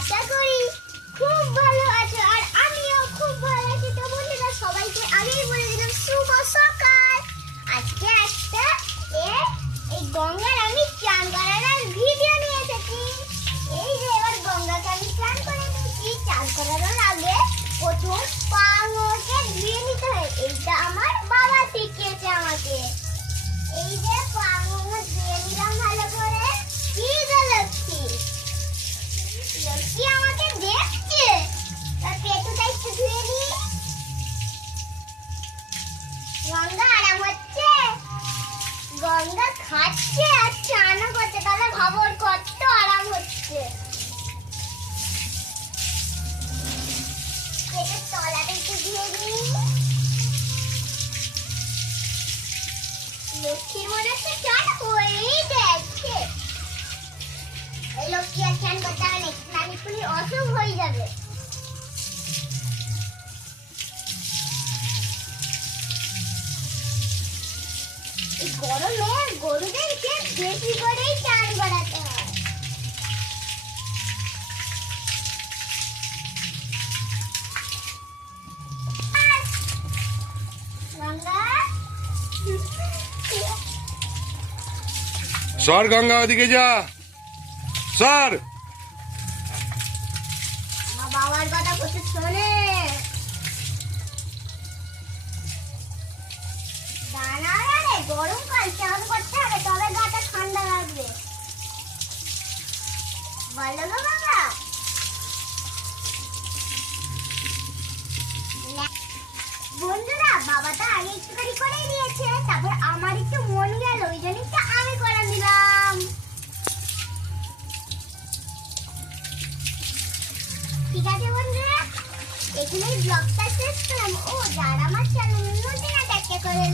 আশা করি খুব ভালো আছো আর আমিও খুব ভালো আছি। তো বন্ধুরা সবাইকে আগেই বলে দিলাম শুভ সকাল। আজকে একটা এই গঙ্গার আমি চান করার ভিডিও নিয়ে এসেছি। এই যে এবার গঙ্গাকে আমি চান করে নিয়েছি। চান করানোর আগে প্রথম পা আঙুলকে ধুয়ে নিতে হয়। এইটা আমার বাবা শিখিয়েছে আমাকে। এই যে পা আঙুল ধুয়ে নিলাম ভালো করে। কি গো লক্ষ্মী, লক্ষ্মী আমাকে দেখছে। তার পেটুটা একটু ধুয়ে নি। গঙ্গা আরাম হচ্ছে, গঙ্গা খাচ্ছে আর চানও করছে। তাহলে ভাবো ওর কত আরাম হচ্ছে। পেটের তলাটা একটু ধুয়ে নি। লক্ষ্মীর মনে হচ্ছে চান হয়েই যাচ্ছে। এই লক্ষ্মী আর চান করতে হবে না, নানিপুলি অসুখ হয়ে যাবে। এই গরমে গরুদেরকে বেশি করেই চান করাতে হয়। গঙ্গা সর গঙ্গা ওদিকে যা, সর। আমার বাবার কথা প্রচুর শোনে। দাঁড়া রে, গরমকাল চান করতে হবে, তবে গাটা ঠান্ডা লাগবে। বলো গো বাবা। বন্ধুরা বাবা তো আগে একটুখানি করে নিয়েছে, তারপর আমার একটু মন গেল, ওই জন্য একটু আমি করে দিলাম। ঠিক আছে বন্ধুরা, এখানে ব্লগটা শেষ করলাম। ও যারা আমার চ্যানেল নতুন আছে একটা করে